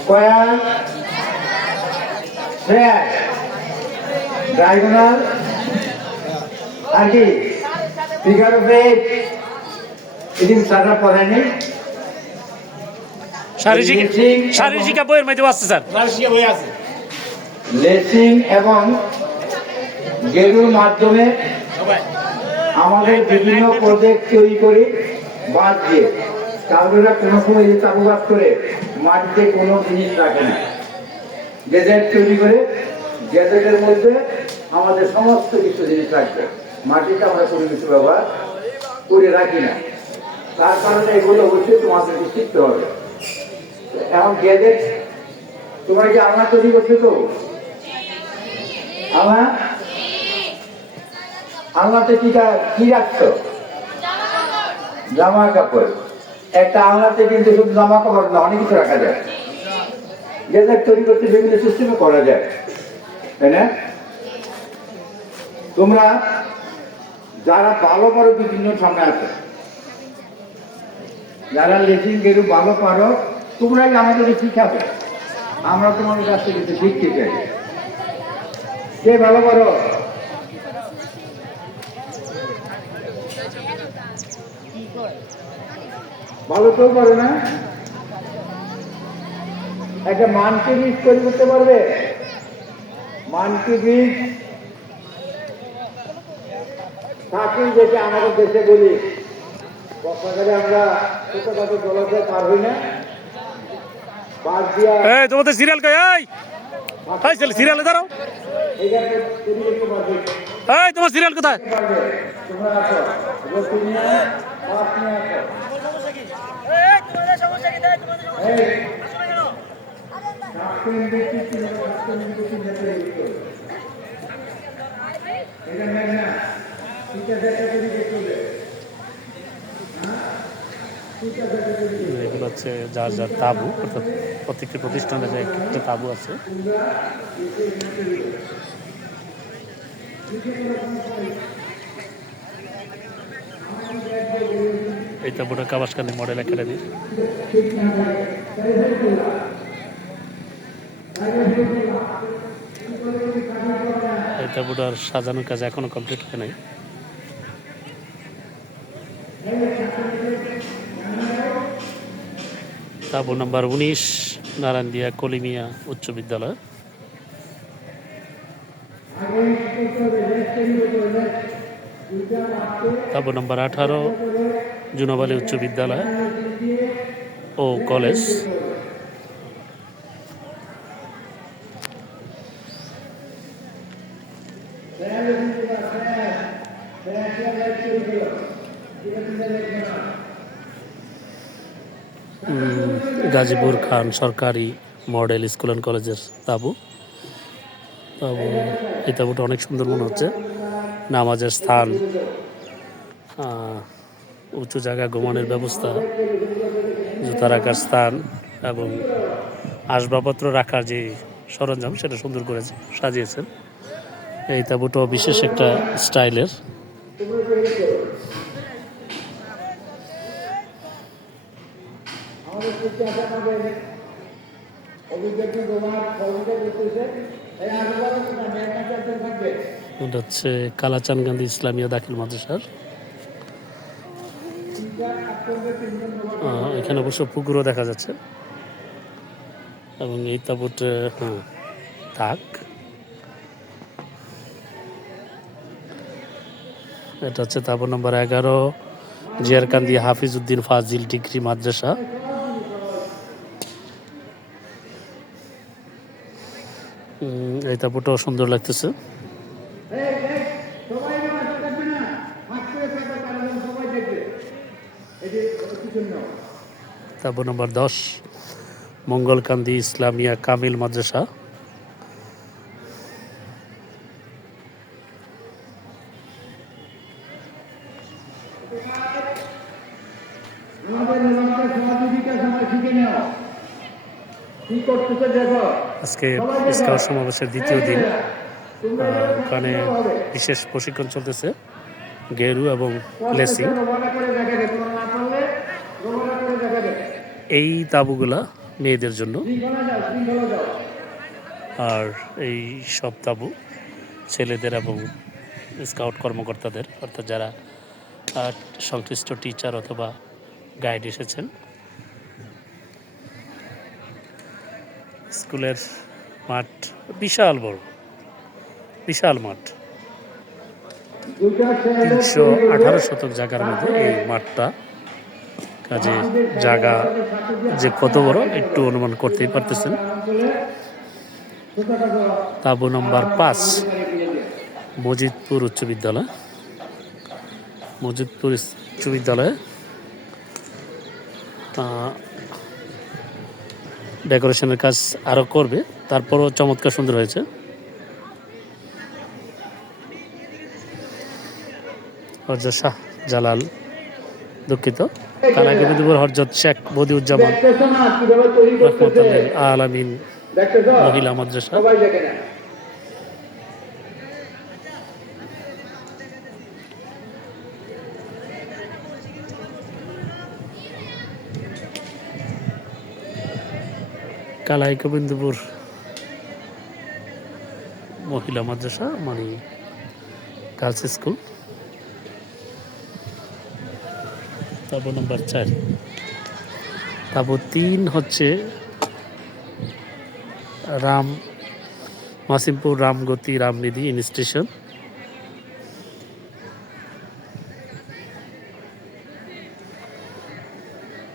Square, square, diagonal, আর কি figure of eight. এদিন স্যাররা পড়ায়নি। শারীরিক বইয়ের মধ্যে আছে স্যার, বই আছে। লেসিং এবং গেরুর মাধ্যমে আমাদের বিভিন্ন প্রজেক্ট তৈরি করে বাদ দিয়ে কাউরা কোনো সময় যে চাষাবাদ করে মাটিতে কোনো জিনিস রাখে না, গেজেট তৈরি করে গেজেটের মধ্যে আমাদের সমস্ত কিছু জিনিস রাখবে। মাটিতে আমরা কোনো কিছু ব্যবহার করে রাখি না, তার কারণে এগুলো অবশ্যই তোমাদেরকে শিখতে হবে। এখন গেজেট তোমরা কি আলনা তৈরি করছো? তো আলনাতে কি রাখছো? জামা কাপড়। একটা আলনাতে কিন্তু শুধু জামা কাপড় না, অনেক কিছু রাখা যায়। গেজেট তৈরি করতে বিভিন্ন সিস্টেমে করা যায়, তাই না? তোমরা যারা ভালো পারো বিভিন্ন সামনে আছে, যারা লেসিং গেরু ভালো পারো তোমরাই আমাদেরকে শিখাবে। আমরা তোমাদের কাছ থেকে কিছু শিখতে চাই। কে ভালো পারো? ভালো কেউ পারো না? একটা মানকি বীজ তৈরি করতে পারবে? মানকি বীজ থাকি যেটা আমাদের দেশে বলি, বর্ষাকালে আমরা ছোটখাটো জলাশয় পার হই না, বাদ দিয়া তোমাদের সিরিয়াল সিরিয়ালে দাঁড়াও। তোমার সিরিয়াল কোথায়? তোমরা আসো, তুমি পাঁচ নিয়ে আসো। এগুলো হচ্ছে যার যার তাবু, অর্থাৎ প্রত্যেকটি প্রতিষ্ঠানের একটা তাবু আছে। এই তাবুটা কাবাসখালী মডেল একাডেমি। এই তাবুটার সাজানোর কাজ এখনো কমপ্লিট হয় নাই। তাবু নাম্বার 19 নারায়ণদিয়া কলিমিয়া উচ্চ বিদ্যালয়। তাবু নাম্বার 18 জুনাবালি উচ্চ বিদ্যালয় ও কলেজ। গাজীপুর খান সরকারি মডেল স্কুল অ্যান্ড কলেজের তাবু। এই তাবুটা অনেক সুন্দর মনে হচ্ছে। নামাজের স্থান, উঁচু জায়গায় ঘুমানোর ব্যবস্থা, জুতা রাখার স্থান এবং আসবাবপত্র রাখার যে সরঞ্জাম সেটা সুন্দর করে সাজিয়েছেন। এই তাবুটাও বিশেষ একটা স্টাইলের। এটা হচ্ছে কালাচান গান্ধী ইসলামিয়া দাখিল মাদ্রাসার। এখানে অবশ্য পুকুরও দেখা যাচ্ছে এবং এই তাবুট থাক। এটা হচ্ছে তাবু নম্বর 11 জিয়ারকান্দি হাফিজ উদ্দিন ফাজিল ডিগ্রি মাদ্রাসা। এই তাবুটাও সুন্দর লাগতেছে। তাবু নম্বর 10 মঙ্গলকান্দি ইসলামিয়া কামিল মাদ্রাসা। আজকে স্কাউট সমাবেশের দ্বিতীয় দিন। ওখানে বিশেষ প্রশিক্ষণ চলতেছে গেরু এবং লেসিং। এই তাবুগুলা মেয়েদের জন্য। আর এই সব তাঁবু ছেলেদের এবং স্কাউট কর্মকর্তাদের, অর্থাৎ যারা সংশ্লিষ্ট টিচার অথবা গাইড এসেছেন। স্কুলের মাঠ বিশাল বড়, বিশাল মাঠ, 318 শতক জায়গার মধ্যে এই মাঠটা। কাজে জায়গা যে কত বড় একটু অনুমান করতেই পারতেছেন। তাঁবু নম্বর 5, মজিদপুর উচ্চ বিদ্যালয়। মজিদপুর উচ্চ বিদ্যালয়ে ডেকোরেশনের কাজ আরও করবে, তারপরও চমৎকার সুন্দর হয়েছে। হজরত শাহ জালাল, দুঃখিত, কালাগিবুর হজরত শেখ বদিউজ্জামান রহমতুল্লাহ আলামিন মহিলা মাদ্রাসা। কালাই গোবিন্দপুর মহিলা মাদ্রাসা মানে গার্লস স্কুল। তারপর নম্বর 4। তারপর 3 হচ্ছে মাসিমপুর রামগতি রামনিধি ইনস্টিটিউশন।